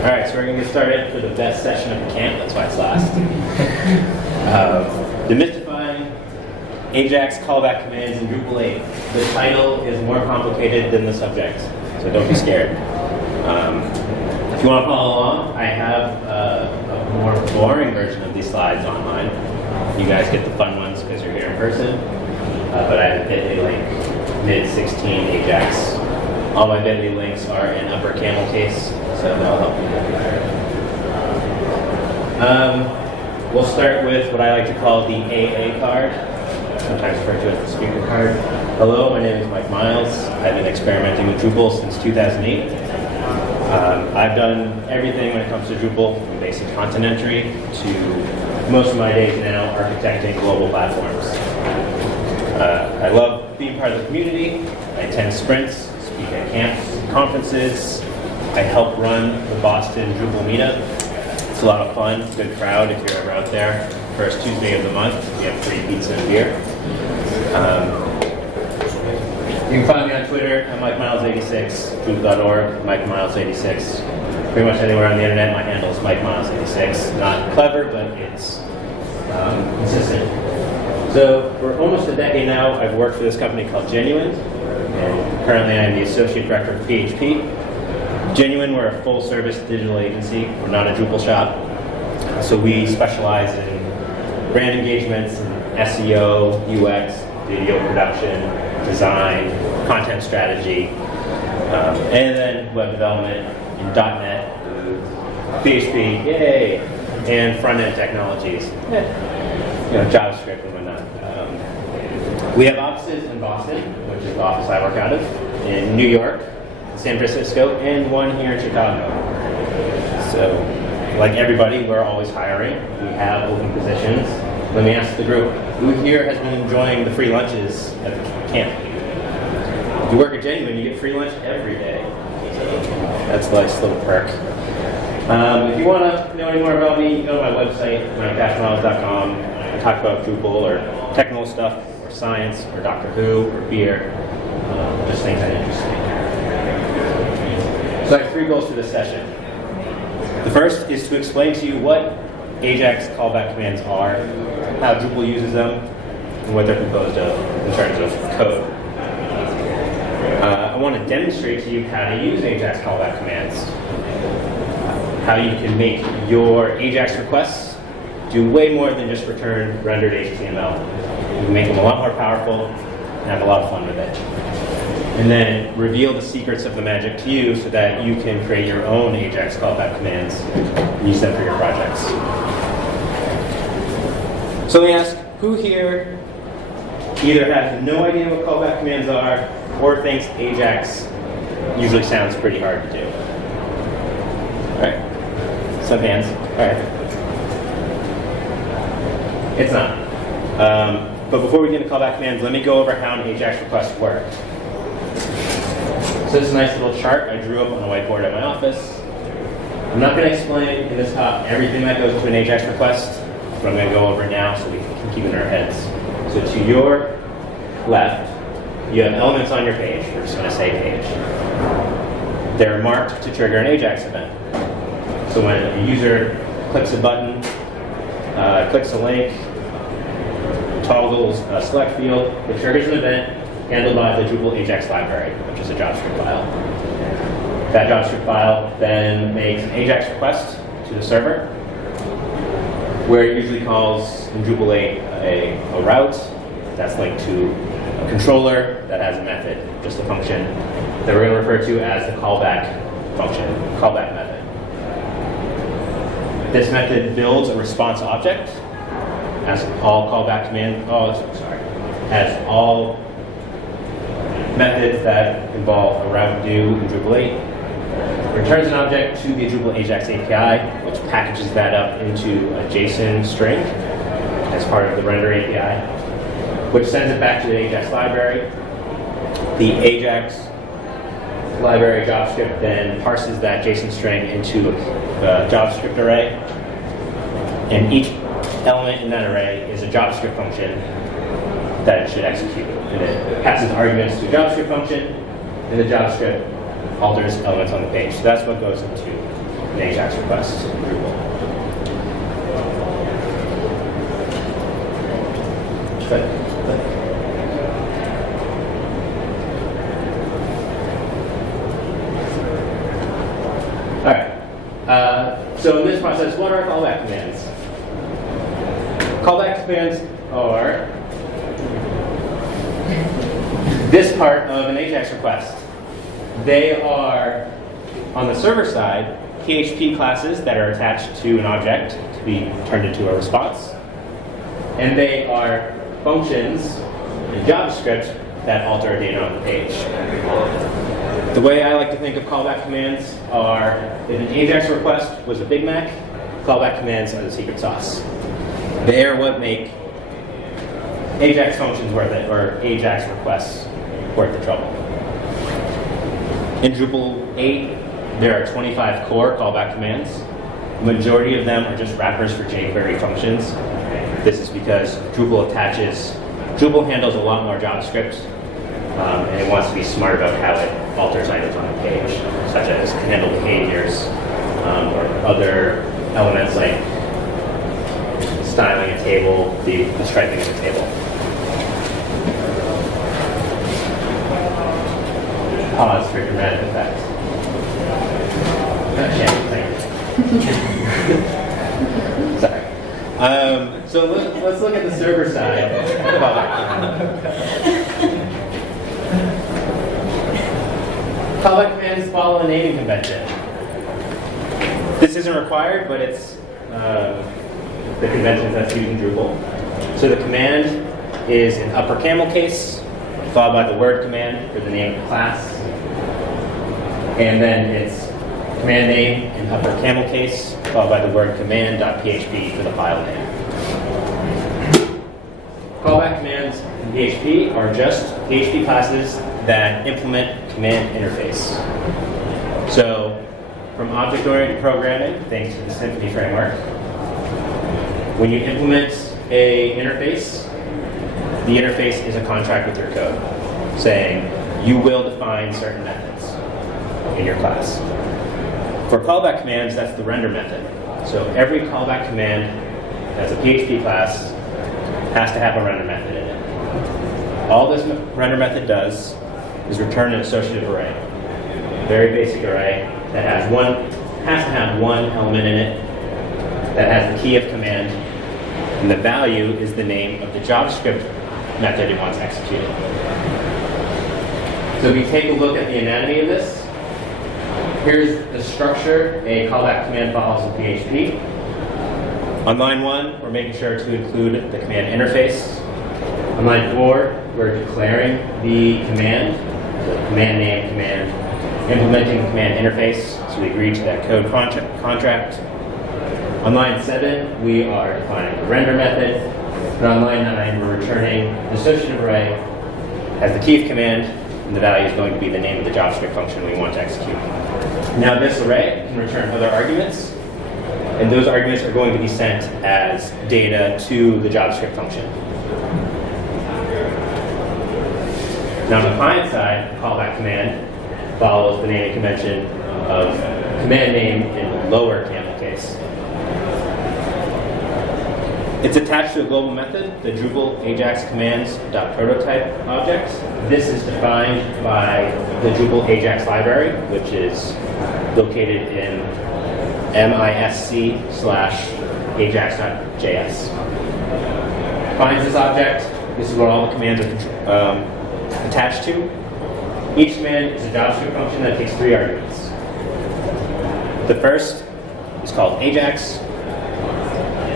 All right, so we're going to get started for the best session of the camp. That's why it's last. Demystifying AJAX callback commands in Drupal 8. The title is more complicated than the subject, so don't be scared. If you want to follow along, I have a more boring version of these slides online. You guys get the fun ones because you're here in person. But I have a bit.ly link, mid-16 AJAX. All my bit.ly links are in upper camel case, so that'll help you get there. We'll start with what I like to call the AA card, sometimes referred to as the speaker card. Hello, my name is Mike Miles. I've been experimenting with Drupal since 2008. I've done everything when it comes to Drupal, from basic content entry to most of my days now architecting global platforms. I love being part of the community. I attend sprints, speak at camps, conferences. I help run the Boston Drupal meetup. It's a lot of fun, good crowd if you're ever out there. First Tuesday of the month, we have free pizza and beer. You can find me on Twitter, I'm MikeMiles86, Drupal.org, MikeMiles86. Pretty much anywhere on the internet, my handle is MikeMiles86. Not clever, but it's consistent. So for almost a decade now, I've worked for this company called Genuine, and currently I'm the Associate Director of PHP. Genuine, we're a full-service digital agency. We're not a Drupal shop. So we specialize in brand engagements, SEO, UX, video production, design, content strategy, and then web development in .NET, PHP, yay, and front-end technologies, JavaScript and whatnot. We have offices in Boston, which is the office I work out of, in New York, San Francisco, and one here in Chicago. So, like everybody, we're always hiring. We have open positions. Let me ask the group, who here has been enjoying the free lunches at the camp? If you work at Genuine, you get free lunch every day. So that's a nice little perk. If you want to know any more about me, you go to my website, MikeMiles.com. I talk about Drupal or technical stuff, or science, or Doctor Who, or beer, just things that interest me. So I have 3 goals for this session. The first is to explain to you what AJAX callback commands are, how Drupal uses them, and what they're composed of in terms of code. I want to demonstrate to you how to use AJAX callback commands, how you can make your AJAX requests do way more than just return rendered HTML. You can make them a lot more powerful and have a lot of fun with it. And then reveal the secrets of the magic to you so that you can create your own AJAX callback commands and use them for your projects. So let me ask, who here either has no idea what callback commands are or thinks AJAX usually sounds pretty hard to do? All right, some hands. All right. It's not. But before we get into callback commands, let me go over how an AJAX request works. So this is a nice little chart I drew up on a whiteboard at my office. I'm not going to explain in this talk everything that goes to an AJAX request, but I'm going to go over it now so we can keep it in our heads. So to your left, you have elements on your page. We're just going to say page. They're marked to trigger an AJAX event. So when a user clicks a button, clicks a link, toggles a select field, it triggers an event handled by the Drupal AJAX library, which is a JavaScript file. That JavaScript file then makes an AJAX request to the server, where it usually calls in Drupal 8 a route that's linked to a controller that has a method, just a function that we're going to refer to as the callback function, callback method. This method builds a response object, as all callback commands, as all methods that involve a route do in Drupal 8. Returns an object to the Drupal AJAX API, which packages that up into a JSON string as part of the render API, which sends it back to the AJAX library. The AJAX library JavaScript then parses that JSON string into a JavaScript array, and each element in that array is a JavaScript function that it should execute. And it passes arguments to a JavaScript function, and the JavaScript alters elements on the page. So that's what goes into an AJAX request in Drupal. Good. All right. So in this process, what are callback commands? Callback commands are this part of an AJAX request. They are, on the server side, PHP classes that are attached to an object to be turned into a response. And they are functions in JavaScript that alter data on the page. The way I like to think of callback commands are, if an AJAX request was a Big Mac, callback commands are the secret sauce. They are what make AJAX functions worth it, or AJAX requests worth the trouble. In Drupal 8, there are 25 core callback commands. The majority of them are just wrappers for jQuery functions. This is because Drupal handles a lot more JavaScript, and it wants to be smart about how it alters items on the page, such as can handle behaviors, or other elements like styling a table, the striping of a table. Pause for dramatic effect. Sorry. So let's look at the server side. Callback commands follow a naming convention. This isn't required, but it's the conventions that's used in Drupal. So the command is in upper camel case, followed by the word command for the name of the class. And then it's command name in upper camel case, followed by the word command.php for the file name. Callback commands in PHP are just PHP classes that implement command interface. So from object-oriented programming, thanks to the Symfony framework, when you implement an interface, the interface is a contract with your code, saying you will define certain methods in your class. For callback commands, that's the render method. So every callback command that's a PHP class has to have a render method in it. All this render method does is return an associative array. A very basic array that has to have one element in it that has the key of command, and the value is the name of the JavaScript method it wants executed. So if we take a look at the anatomy of this, here's the structure a callback command follows in PHP. On line 1, we're making sure to include the command interface. On line 4, we're declaring the command, so command name, command, implementing the command interface, so we agree to that code contract. On line 7, we are defining the render method. And on line 9, we're returning the associative array as the key of command, and the value is going to be the name of the JavaScript function we want to execute. Now this array can return other arguments, and those arguments are going to be sent as data to the JavaScript function. Now on the client side, the callback command follows the naming convention of command name in lower camel case. It's attached to a global method, the Drupal AJAX commands.prototype object. This is defined by the Drupal AJAX library, which is located in misc/ajax.js. Finds this object. This is where all the commands are attached to. Each command is a JavaScript function that takes 3 arguments. The first is called AJAX.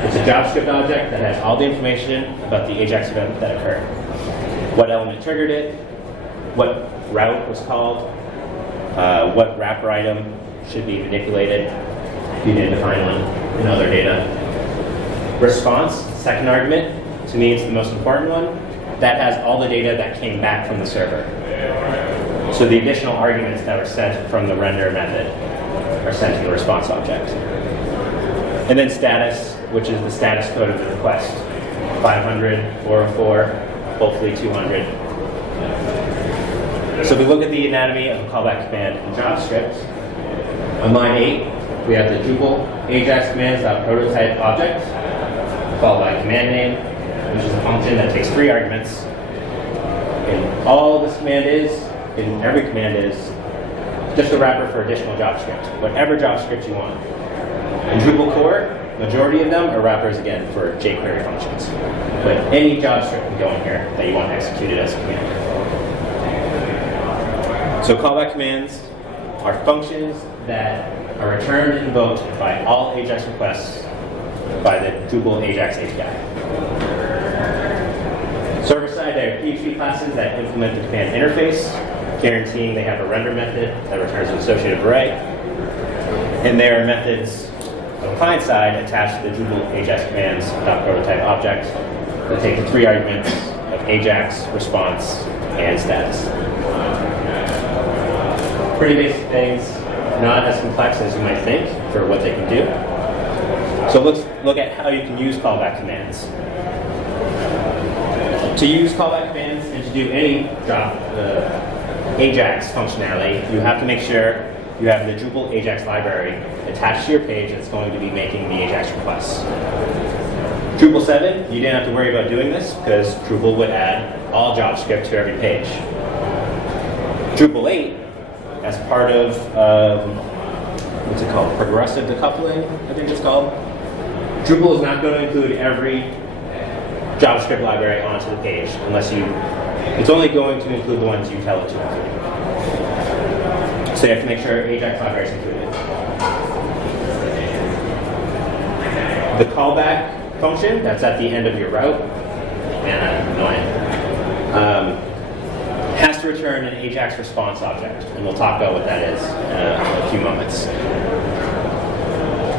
It's a JavaScript object that has all the information about the AJAX event that occurred. What element triggered it, what route was called, what wrapper item should be manipulated, if you didn't define one, and other data. Response, second argument, to me it's the most important one, that has all the data that came back from the server. So the additional arguments that were sent from the render method are sent to the response object. And then status, which is the status code of the request. 500, 404, hopefully 200. So if we look at the anatomy of a callback command in JavaScript, on line 8, we have the Drupal AJAX commands.prototype object, followed by command name, which is a function that takes 3 arguments. And all this command is, and every command is, just a wrapper for additional JavaScript, whatever JavaScript you want. In Drupal core, majority of them are wrappers, again, for jQuery functions. But any JavaScript can go in here that you want executed as a command. So callback commands are functions that are returned and invoked by all AJAX requests by the Drupal AJAX API. Server-side, they are PHP classes that implement the command interface, guaranteeing they have a render method that returns an associative array. And they are methods on the client side attached to the Drupal AJAX commands.prototype object that take the 3 arguments of AJAX, response, and status. Pretty basic things, not as complex as you might think for what they can do. So let's look at how you can use callback commands. To use callback commands and to do any AJAX functionality, you have to make sure you have the Drupal AJAX library attached to your page that's going to be making the AJAX requests. Drupal 7, you didn't have to worry about doing this because Drupal would add all JavaScript to every page. Drupal 8, as part of, what's it called, progressive decoupling, I think it's called. Drupal is not going to include every JavaScript library onto the page unless it's only going to include the ones you tell it to include. So you have to make sure AJAX library is included. The callback function that's at the end of your route, has to return an AJAX response object, and we'll talk about what that is in a few moments.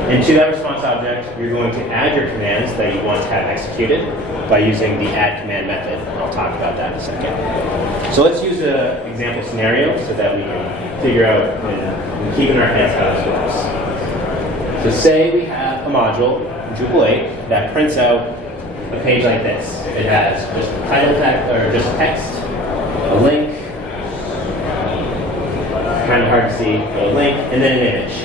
And to that response object, you're going to add your commands that you want to have executed by using the add command method, and I'll talk about that in a second. So let's use an example scenario so that we can figure out and keep in our heads how this works. So say we have a module in Drupal 8 that prints out a page like this. It has just a title text, or just text, a link, kind of hard to see, a link, and then an image.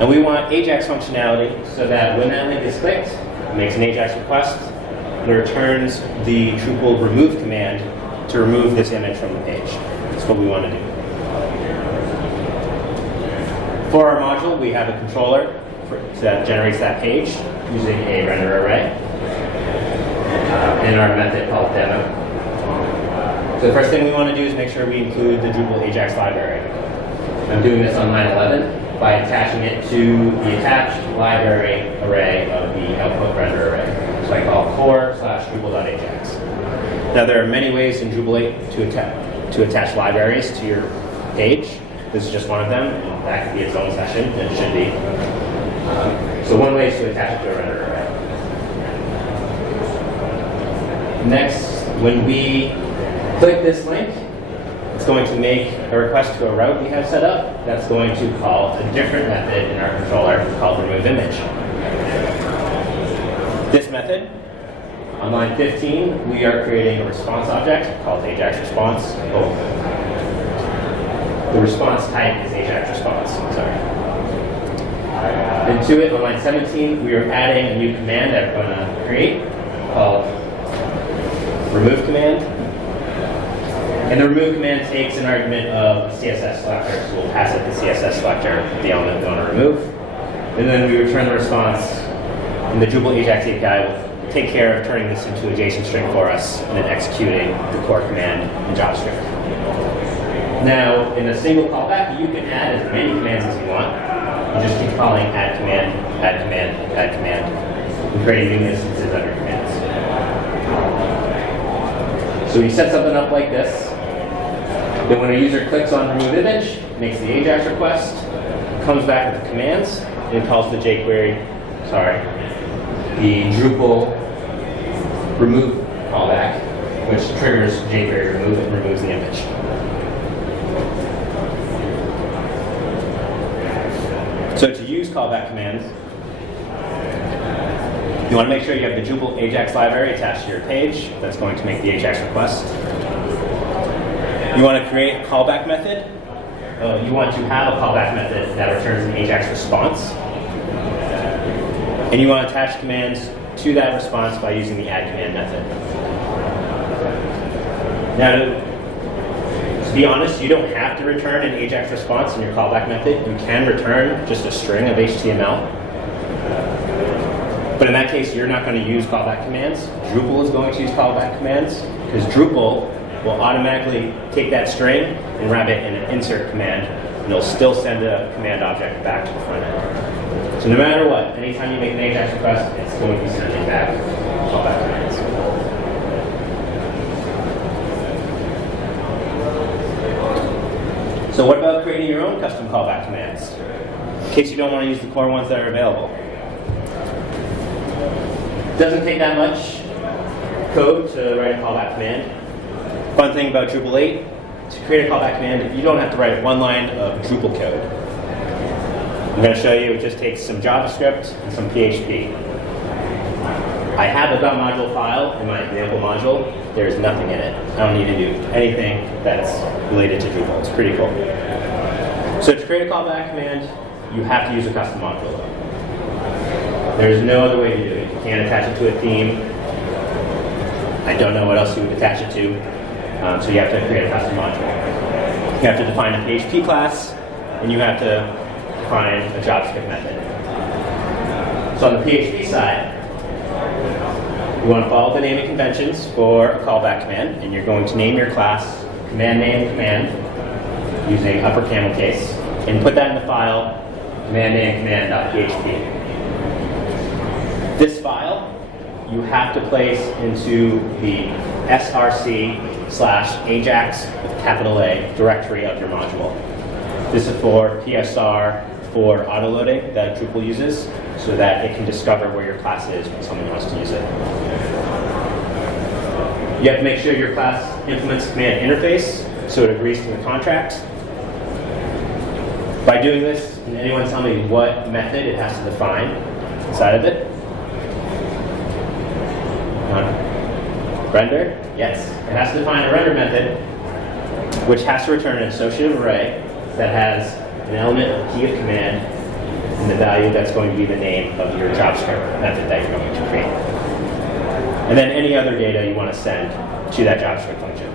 And we want AJAX functionality so that when that link is clicked, it makes an AJAX request, and it returns the Drupal remove command to remove this image from the page. That's what we want to do. For our module, we have a controller that generates that page using a render array and our method called demo. So the first thing we want to do is make sure we include the Drupal AJAX library. I'm doing this on line 11 by attaching it to the attached library array of the output render array. So I call core/Drupal.ajax. Now there are many ways in Drupal 8 to attach libraries to your page. This is just one of them, and that could be its own session, and it should be. So one way is to attach it to a render array. Next, when we click this link, it's going to make a request to a route we have set up that's going to call a different method in our controller called removeImage. This method, on line 15, we are creating a response object called AJAX response. Oh. The response type is AJAX response, sorry. And to it, on line 17, we are adding a new command that we're going to create called remove command. And the remove command takes an argument of CSS selector, so we'll pass it the CSS selector, the element we want to remove. And then we return the response, and the Drupal AJAX API will take care of turning this into a JSON string for us and then executing the core command in JavaScript. Now, in a single callback, you can add as many commands as you want. You just keep calling add command, add command, add command, and creating new instances under commands. So you set something up like this. Then when a user clicks on remove image, makes the AJAX request, comes back with the commands, and calls the jQuery, the Drupal remove callback, which triggers jQuery remove and removes the image. So to use callback commands, you want to make sure you have the Drupal AJAX library attached to your page that's going to make the AJAX request. You want to create a callback method you want to have a callback method that returns an AJAX response. And you want to attach commands to that response by using the add command method. Now, to be honest, you don't have to return an AJAX response in your callback method. You can return just a string of HTML. But in that case, you're not going to use callback commands. Drupal is going to use callback commands, because Drupal will automatically take that string and wrap it in an insert command, and it'll still send a command object back to the front end. So no matter what, anytime you make an AJAX request, it's going to be sending back callback commands. So what about creating your own custom callback commands, in case you don't want to use the core ones that are available? It doesn't take that much code to write a callback command. Fun thing about Drupal 8, to create a callback command, you don't have to write one line of Drupal code. I'm going to show you, it just takes some JavaScript and some PHP. I have a .module file in my example module. There's nothing in it. I don't need to do anything that's related to Drupal. It's pretty cool. So to create a callback command, you have to use a custom module. There's no other way to do it. You can't attach it to a theme. I don't know what else you would attach it to. So you have to create a custom module. You have to define a PHP class, and you have to define a JavaScript method. So on the PHP side, you want to follow the naming conventions for a callback command, and you're going to name your class command name command using upper camel case, and put that in the file command name command.php. This file you have to place into the src/AJAX with capital A directory of your module. This is for PSR for autoloading that Drupal uses, so that it can discover where your class is when someone wants to use it. You have to make sure your class implements a command interface so it agrees to the contract. By doing this, can anyone tell me what method it has to define inside of it? Render? Yes. It has to define a render method, which has to return an associative array that has an element of key of command and the value that's going to be the name of your JavaScript method that you're going to create. And then any other data you want to send to that JavaScript function.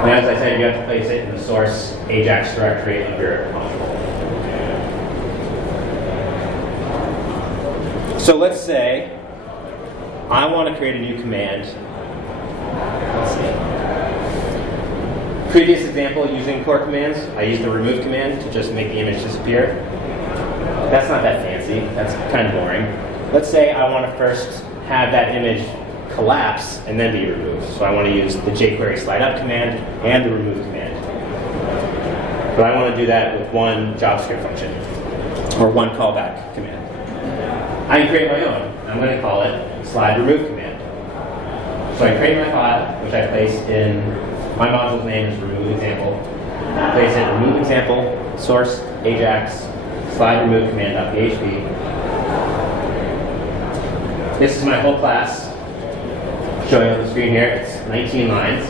And as I said, you have to place it in the source AJAX directory of your module. So let's say I want to create a new command. Let's see. Previous example using core commands, I used the remove command to just make the image disappear. That's not that fancy. That's kind of boring. Let's say I want to first have that image collapse and then be removed. So I want to use the jQuery slide up command and the remove command. But I want to do that with one JavaScript function or one callback command. I can create my own. I'm going to call it slide remove command. So I create my file, which I place in, my module's name is remove example. I place it remove example, source AJAX, slide remove command.php. This is my whole class. Showing on the screen here, it's 19 lines.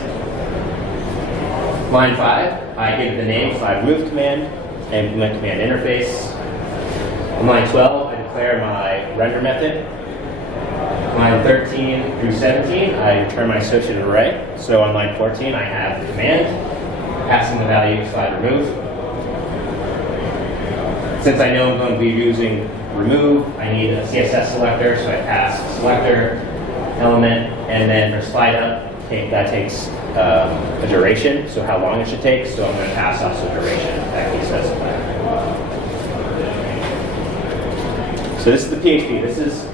Line 5, I give it the name slide remove command, and implement command interface. On line 12, I declare my render method. Line 13 through 17, I return my associative array. So on line 14, I have the command, passing the value slide remove. Since I know I'm going to be using remove, I need a CSS selector, so I pass selector, element, and then for slide up, that takes a duration, so how long it should take. So I'm going to pass also duration that key specifier. So this is the PHP. This is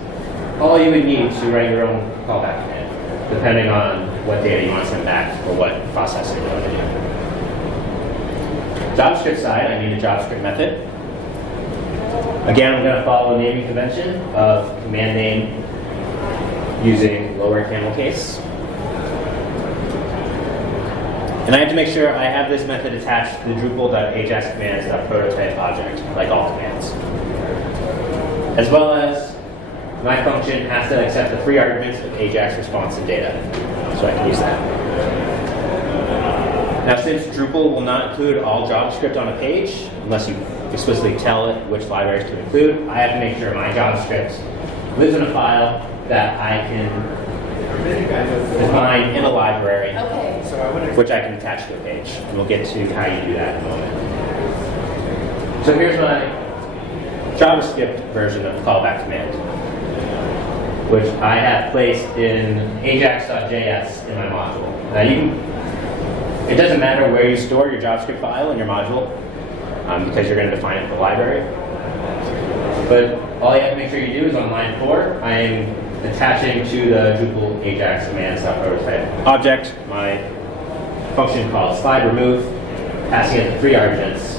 all you would need to write your own callback command, depending on what data you want to send back or what processing you want to do. JavaScript side, I need a JavaScript method. Again, I'm going to follow the naming convention of command name using lower camel case. And I have to make sure I have this method attached to the Drupal.ajaxcommands.prototype object, like all commands. As well as my function has to accept the 3 arguments of AJAX response and data. So I can use that. Now, since Drupal will not include all JavaScript on a page, unless you explicitly tell it which libraries to include, I have to make sure my JavaScript lives in a file that I can define in a library, which I can attach to a page. And we'll get to how you do that in a moment. So here's my JavaScript version of callback command, which I have placed in ajax.js in my module. Now it doesn't matter where you store your JavaScript file in your module, because you're going to define it in the library. But all you have to make sure you do is on line 4, I am attaching to the Drupal AJAX commands.prototype object my function called slide remove, passing it 3 arguments,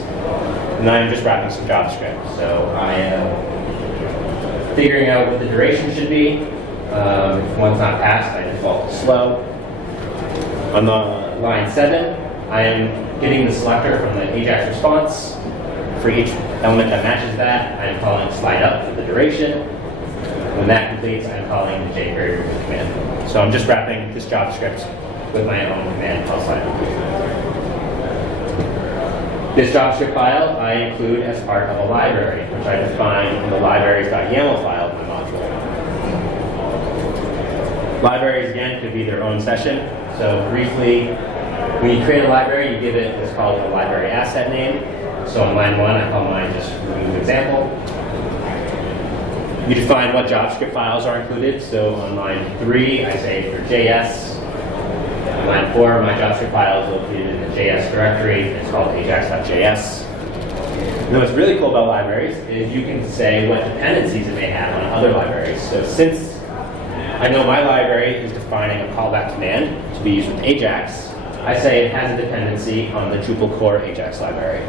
and I'm just wrapping some JavaScript. So I am figuring out what the duration should be. If one's not passed, I default to slow. On the line 7, I am getting the selector from the AJAX response. For each element that matches that, I'm calling slide up for the duration. When that completes, I'm calling the jQuery remove command. So I'm just wrapping this JavaScript with my own command called slide remove. This JavaScript file I include as part of a library, which I define in the libraries.yaml file of my module. Libraries, again, could be their own session. So briefly, when you create a library, you give it what's called a library asset name. So on line 1, I call mine just remove example. You define what JavaScript files are included. So on line 3, I say for JS. On line 4, my JavaScript file is located in the JS directory. It's called ajax.js. And what's really cool about libraries is you can say what dependencies it may have on other libraries. So since I know my library is defining a callback command to be used with AJAX, I say it has a dependency on the Drupal core AJAX library.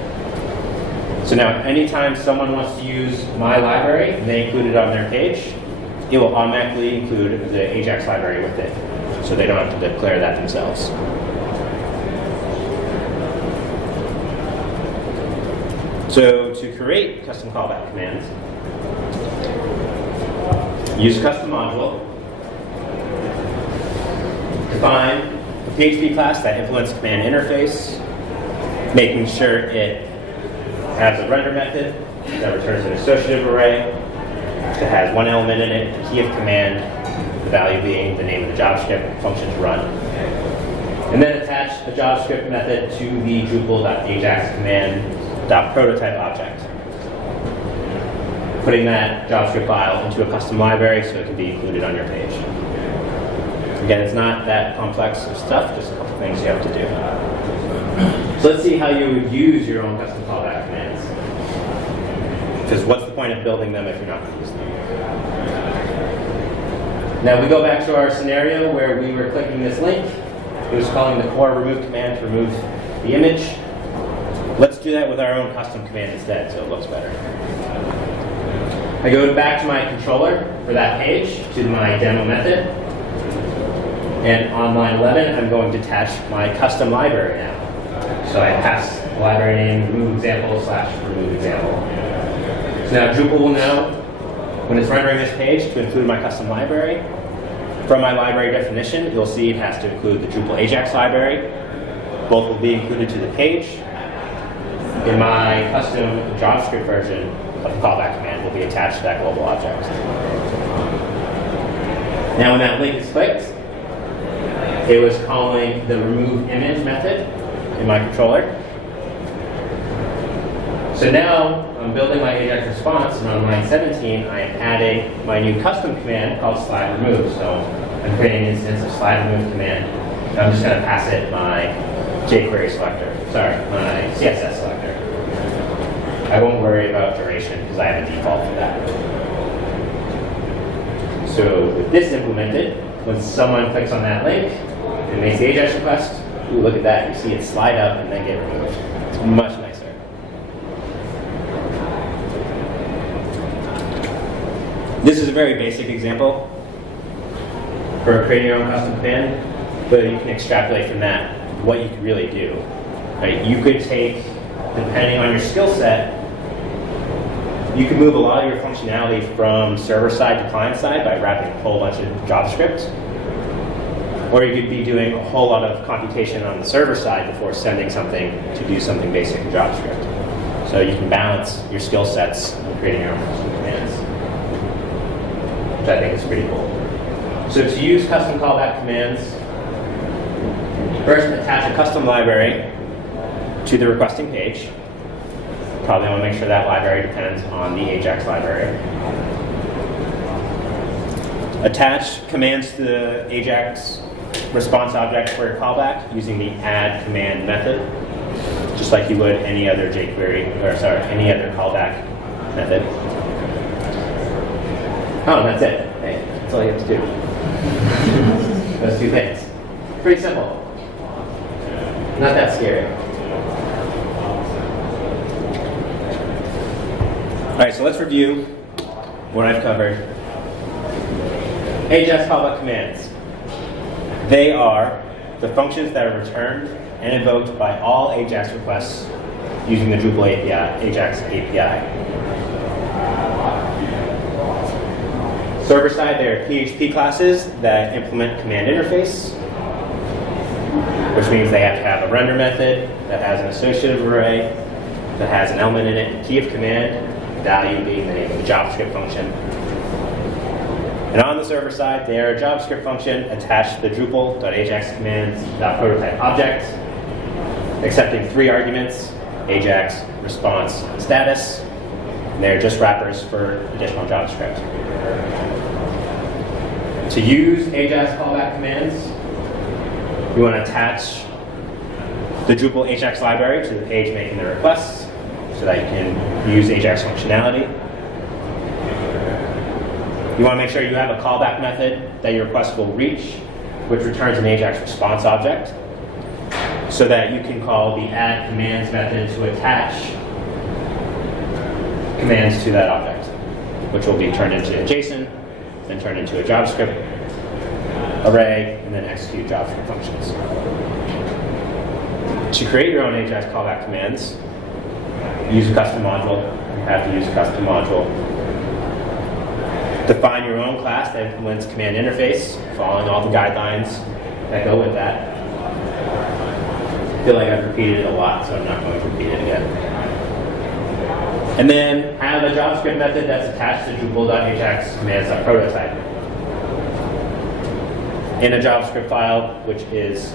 So now, anytime someone wants to use my library and they include it on their page, it will automatically include the AJAX library with it. So they don't have to declare that themselves. So to create custom callback commands, use a custom module, define a PHP class that implements command interface, making sure it has a render method that returns an associative array that has one element in it, the key of command, the value being the name of the JavaScript function to run. And then attach a JavaScript method to the Drupal.ajax command.prototype object, putting that JavaScript file into a custom library so it can be included on your page. Again, it's not that complex of stuff, just a couple things you have to do. So let's see how you would use your own custom callback commands. Because what's the point of building them if you're not going to use them? Now we go back to our scenario where we were clicking this link. It was calling the core remove command to remove the image. Let's do that with our own custom command instead so it looks better. I go back to my controller for that page, to my demo method. And on line 11, I'm going to attach my custom library now. So I pass the library name remove example / remove example. So now Drupal will know when it's rendering this page to include my custom library. From my library definition, you'll see it has to include the Drupal AJAX library. Both will be included to the page. In my custom JavaScript version of the callback command will be attached to that global object. Now when that link is clicked, it was calling the remove image method in my controller. So now I'm building my AJAX response, and on line 17, I am adding my new custom command called slide remove. So I'm creating an instance of slide remove command. And I'm just going to pass it my jQuery selector. Sorry, my CSS selector. I won't worry about duration because I have a default for that. So with this implemented, when someone clicks on that link and makes the AJAX request, ooh, look at that. You see it slide up and then get removed. It's much nicer. This is a very basic example for creating your own custom command, but you can extrapolate from that what you can really do. Right? You could take, depending on your skill set, you can move a lot of your functionality from server side to client side by wrapping a whole bunch of JavaScript. Or you could be doing a whole lot of computation on the server side before sending something to do something basic in JavaScript. So you can balance your skill sets in creating your own custom commands, which I think is pretty cool. So to use custom callback commands, first attach a custom library to the requesting page. Probably want to make sure that library depends on the AJAX library. Attach commands to the AJAX response object for your callback using the add command method, just like you would any other jQuery, or sorry, any other callback method. Oh, that's it. Hey, that's all you have to do. Those two things. Pretty simple. Not that scary. All right, so let's review what I've covered. AJAX callback commands. They are the functions that are returned and invoked by all AJAX requests using the Drupal API, AJAX API. Server side, they are PHP classes that implement command interface, which means they have to have a render method that has an associative array, that has an element in it, key of command, value being the name of the JavaScript function. And on the server side, they are a JavaScript function attached to the Drupal.ajaxcommands.prototype object, accepting 3 arguments, AJAX, response, and status. And they're just wrappers for additional JavaScript. To use AJAX callback commands, you want to attach the Drupal AJAX library to the page making the requests so that you can use AJAX functionality. You want to make sure you have a callback method that your request will reach, which returns an AJAX response object, so that you can call the add commands method to attach commands to that object, which will be turned into a JSON, then turned into a JavaScript array, and then execute JavaScript functions. To create your own AJAX callback commands, use a custom module. You have to use a custom module. Define your own class that implements command interface, following all the guidelines that go with that. I feel like I've repeated it a lot, so I'm not going to repeat it again. And then have a JavaScript method that's attached to Drupal.ajaxcommands.prototype in a JavaScript file, which is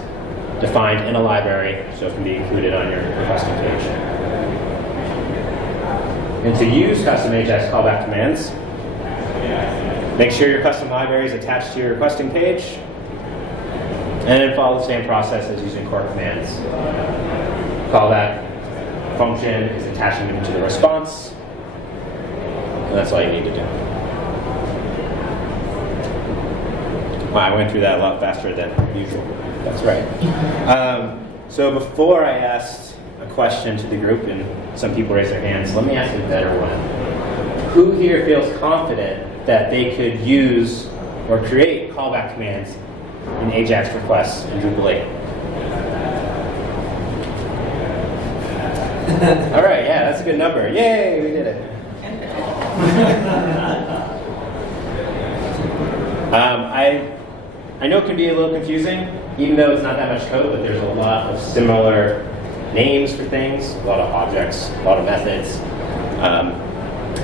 defined in a library, so it can be included on your requesting page. And to use custom AJAX callback commands, make sure your custom library is attached to your requesting page, and then follow the same process as using core commands. Callback function is attaching them to the response, and that's all you need to do. Wow, I went through that a lot faster than usual. That's right. So before I asked a question to the group, and some people raised their hands, let me ask a better one. Who here feels confident that they could use or create callback commands in AJAX requests in Drupal 8? All right, yeah, that's a good number. Yay, we did it. I know it can be a little confusing, even though it's not that much code, but there's a lot of similar names for things, a lot of objects, a lot of methods.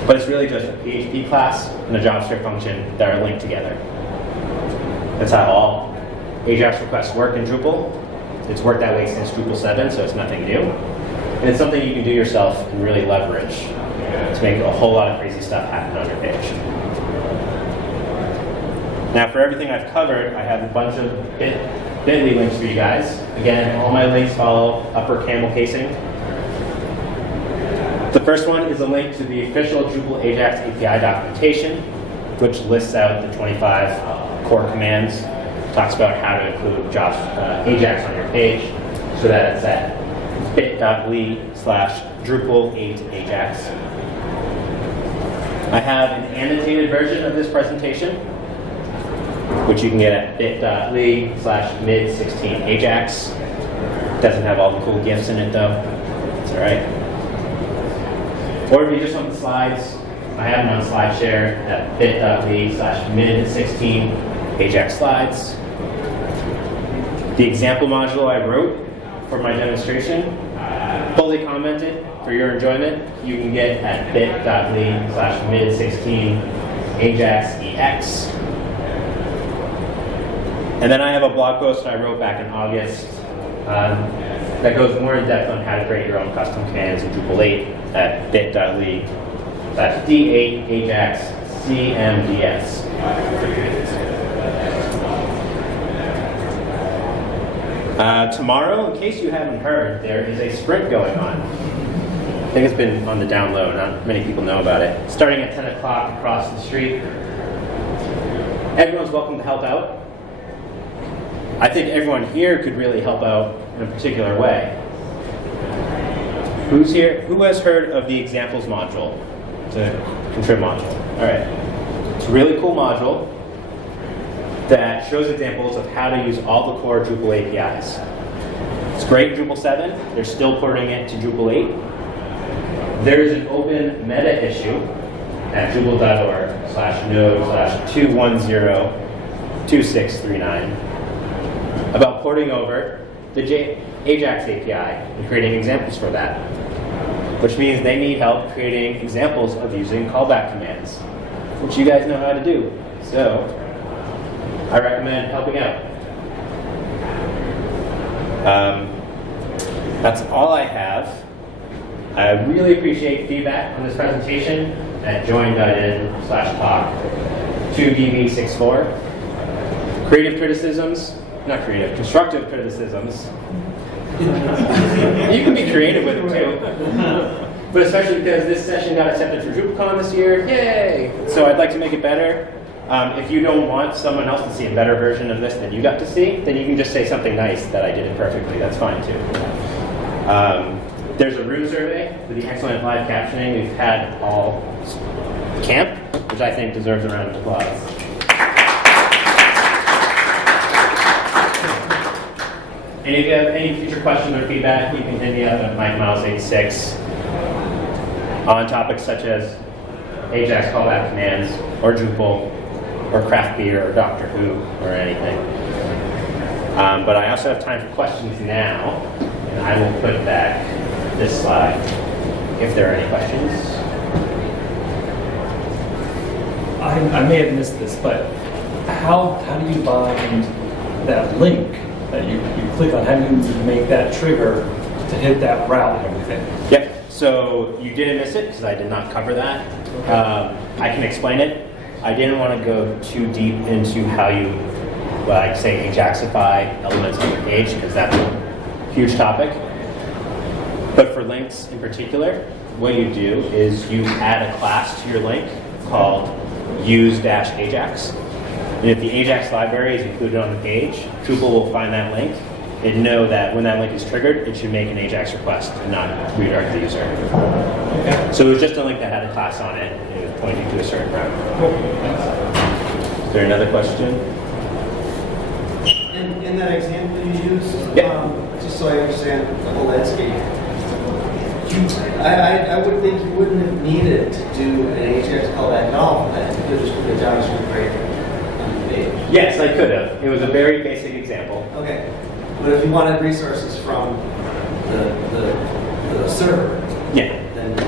But it's really just a PHP class and a JavaScript function that are linked together. That's how all AJAX requests work in Drupal. It's worked that way since Drupal 7, so it's nothing new. And it's something you can do yourself and really leverage to make a whole lot of crazy stuff happen on your page. Now, for everything I've covered, I have a bunch of bit.ly links for you guys. Again, all my links follow upper camel casing. The first one is a link to the official Drupal AJAX API documentation, which lists out the 25 core commands, talks about how to include AJAX on your page, so that it's at bit.ly/Drupal8AJAX. I have an annotated version of this presentation, which you can get at bit.ly/mid16AJAX. Doesn't have all the cool GIFs in it though. That's all right. Or if you just want the slides, I have them on SlideShare at bit.ly/mid16AJAX slides. The example module I wrote for my demonstration, fully commented for your enjoyment, you can get at bit.ly/mid16 AJAX. And then I have a blog post I wrote back in August that goes more in depth on how to create your own custom commands in Drupal 8 at bit.ly/d8 AJAX CMDS. Tomorrow, in case you haven't heard, there is a sprint going on. I think it's been on the down low, not many people know about it. Starting at 10 o'clock across the street. Everyone's welcome to help out. I think everyone here could really help out in a particular way. Who's here? Who has heard of the examples module? It's a contrib module. All right. It's a really cool module that shows examples of how to use all the core Drupal APIs. It's great in Drupal 7. They're still porting it to Drupal 8. There is an open meta issue at drupal.org/node/2102639 about porting over the AJAX API and creating examples for that, which means they need help creating examples of using callback commands, which you guys know how to do. So I recommend helping out. That's all I have. I really appreciate feedback on this presentation at join.in/talk 2db64. Constructive criticisms. You can be creative with it too. But especially because this session got accepted for DrupalCon this year, yay! So I'd like to make it better. If you don't want someone else to see a better version of this than you got to see, then you can just say something nice that I did it perfectly. That's fine too. There's a room survey with the excellent live captioning we've had all camp, which I think deserves a round of applause. And if you have any future questions or feedback, you can hit me up at MikeMiles86 on topics such as AJAX callback commands, or Drupal, or craft beer, or Doctor Who, or anything. But I also have time for questions now, and I will put back this slide if there are any questions. I may have missed this, but how do you bind that link that you click on? How do you make that trigger to hit that route and everything? Yep. So you didn't miss it because I did not cover that. I can explain it. I didn't want to go too deep into how you, say, AJAXify elements on your page because that's a huge topic. But for links in particular, what you do is you add a class to your link called use-AJAX. And if the AJAX library is included on the page, Drupal will find that link and know that when that link is triggered, it should make an AJAX request and not redirect the user. Okay. So it was just a link that had a class on it, and it was pointing to a certain route. Cool. Is there another question? In that example you used, just so I understand the whole landscape, I would think you wouldn't have needed to do an AJAX callback at all for that. You could just put a JavaScript break on the page. Yes, I could have. It was a very basic example. Okay. But if you wanted resources from the server, yeah. Then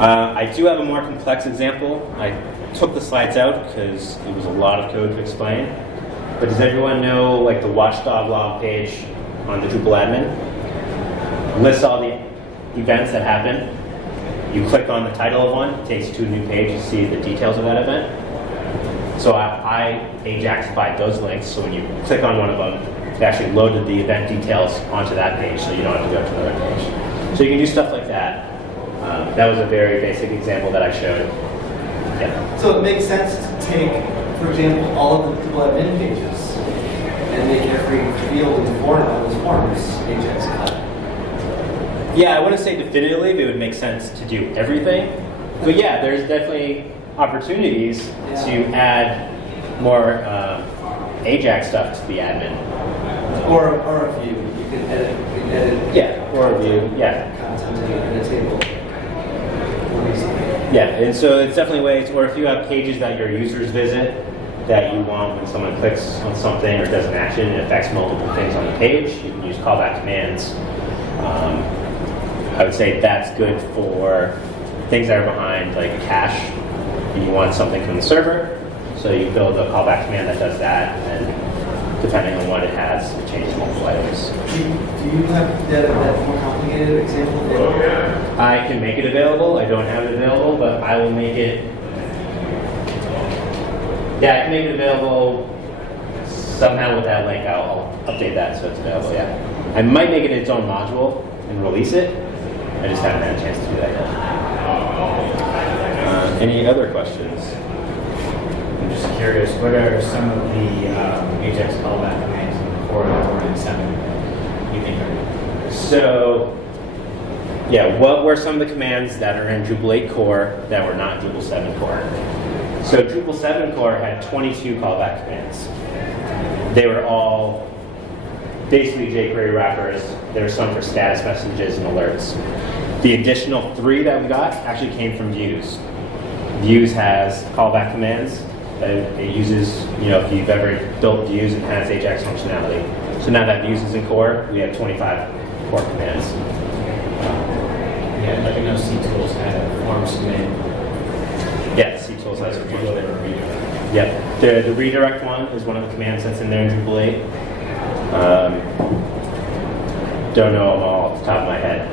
I do have a more complex example. I took the slides out because it was a lot of code to explain. But does everyone know like the watchdog log page on the Drupal admin? It lists all the events that happen. You click on the title of one, it takes you to a new page to see the details of that event. So I AJAXified those links, so when you click on one of them, it actually loaded the event details onto that page, so you don't have to go to another page. So you can do stuff like that. That was a very basic example that I showed. Yeah. So it makes sense to take, for example, all of the Drupal admin pages and make every field in the form of those forms AJAX callback. Yeah, I wouldn't say definitively it would make sense to do everything. But yeah, there's definitely opportunities to add more AJAX stuff to the admin. Or a view. You can edit yeah, or a view, yeah. Content in a table. Yeah, and so it's definitely ways, or if you have pages that your users visit, that you want when someone clicks on something or does an action, it affects multiple things on the page. You can use callback commands. I would say that's good for things that are behind, like a cache. You want something from the server, so you build a callback command that does that, and depending on what it has, it changes multiple items. Do you have that more complicated example? I can make it available. I don't have it available, but I will make it. Yeah, I can make it available somehow with that link. I'll update that so it's available. Yeah, I might make it its own module and release it. I just haven't had a chance to do that yet. Any other questions? I'm just curious, what are some of the AJAX callback commands in 4 and 7 you think are good? So, yeah, what were some of the commands that are in Drupal 8 core that were not Drupal 7 core? So Drupal 7 core had 22 callback commands. They were all basically jQuery wrappers. There were some for status messages and alerts. The additional 3 that we got actually came from Views. Views has callback commands that it uses, if you've ever built Views, it has AJAX functionality. So now that Views is in core, we have 25 core commands. Yeah, like I know CTools had a form submit. Yeah, CTools has a functionality. Yep. The redirect one is one of the commands that's in there in Drupal 8. Don't know them all off the top of my head.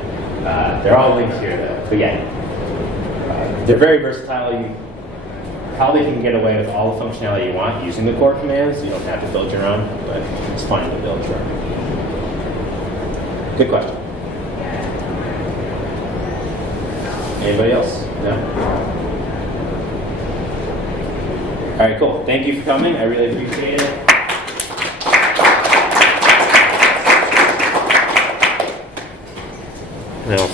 They're all linked here though. But yeah, they're very versatile. You probably can get away with all the functionality you want using the core commands. You don't have to build your own, but it's fun to build your own. Good question. Anybody else? No? All right, cool. Thank you for coming. I really appreciate it. And I'll